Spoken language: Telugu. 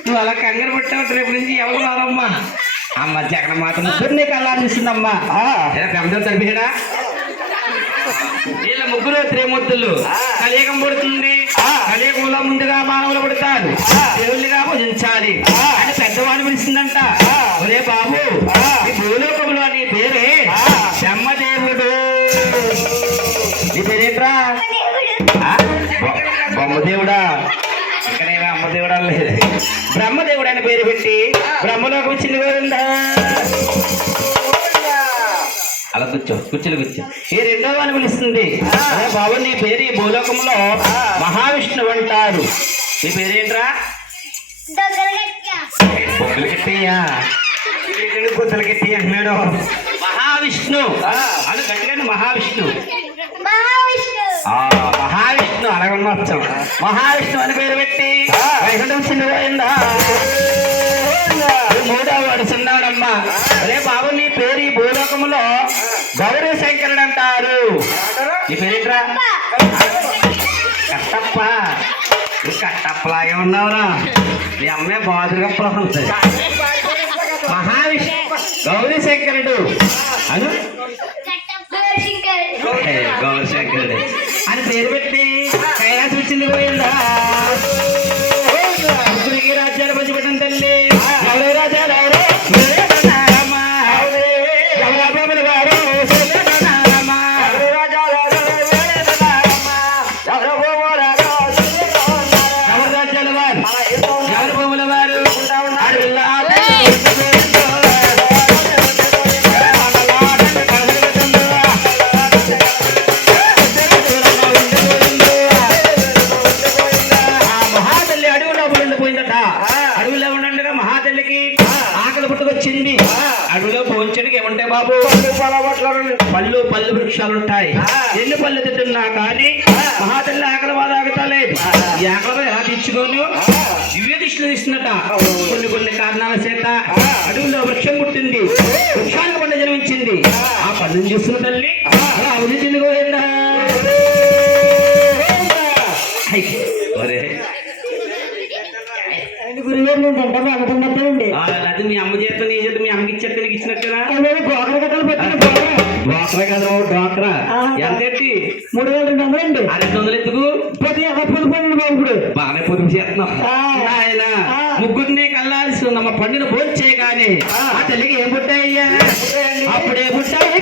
నువ్వు అలా కంగారు పెట్టావు రేపు నుంచి ఎవరు రారమ్మా అమ్మ జగన్ మాత ముగ్గురు నీకు అలా అనిపిస్తుందమ్మా గమనం తరిపిడా వీళ్ళ ముగ్గురు త్రిమూర్తులు కలియుగం పుడుతుంది కలియుగంలో ముందుగా మానవులు పుడతారు దేవుళ్ళుగా పూజించాలి అని పెద్దవాడు పిలిచిందంట ఒరే బాబు ఈ భూలోకంలో నీ పేరే బ్రహ్మదేవుడు నీ పేరేంట్రా బొమ్మదేవుడా ఇక్కడేమో అమ్మదేవుడా లేదు బ్రహ్మదేవుడు అని పేరు పెట్టి బ్రహ్మలోకి వచ్చింది గోవిందా అలా కూర్చో కూర్చోలు కూర్చో ఈ రెండో అని పిలుస్తుంది అదే బాబు నీ పేరు ఈ భూలోకంలో మహావిష్ణువు అంటారు నీ పేరేంట్రా బొగ్గలు గట్టియా బొగ్గలు గట్టి అంటున్నాడు మహావిష్ణు అది గట్టిగా మహావిష్ణు మహావిష్ణు అలాగొచ్చు మహావిష్ణు అని పేరు పెట్టి చిన్న పోయిందా మూడవ వాడు చిన్నాడమ్మా అదే బాబు నీ పేరు ఈ భూలోకంలో గౌరీ శంకరుడు అంటారు నీ పేరేంట్రా కట్టప్ప నువ్వు కట్టప్పలాగే ఉన్నావురా నీ అమ్మాయి బాదుగా ఉంటుంది మహావిష్ణు గౌరీ శంకరుడు అను గౌరీ శంకరుడు అని పేరు పెట్టి కైలాసం వచ్చింది పోయిందా రాజ్యాలు పంచిపెట్టిన తల్లి ఎవరే రాజాలు అడవిలో పోంచడికి ఏముంటాయి బాబు పళ్ళు పళ్ళు వృక్షాలు ఉంటాయి ఎన్ని పళ్ళు తింటున్నా కానీ మహాతల్లి ఆకలి బాధ ఆగుతలేదు ఈ ఆకలి ఎలా తీర్చుకోను దివ్య దిశలు తీస్తున్నట కొన్ని కొన్ని కారణాల చేత అడవిలో వృక్షం పుట్టింది వృక్షానికి పంట జన్మించింది ఆ పళ్ళని చూస్తున్న తల్లి అలా అభివృద్ధింది గోవిందా అది మీ అమ్మ చేత నీ చేత మీ అమ్మకి ఇచ్చేత నీకు ఇచ్చినట్టుగా డ్వాక్రా కదా డ్వాక్రా ఎంతెట్టి 3200 అండి 200 ఎందుకు పొద్దు బాగానే పొదుపు చేస్తున్నాం ఆయన ముగ్గురిని కల్లాల్సి ఉన్నమ్మ పండుగ భోజనం చేయగానే ఆ తల్లికి ఏం పుట్టాయ్యా అప్పుడే పుట్టాయి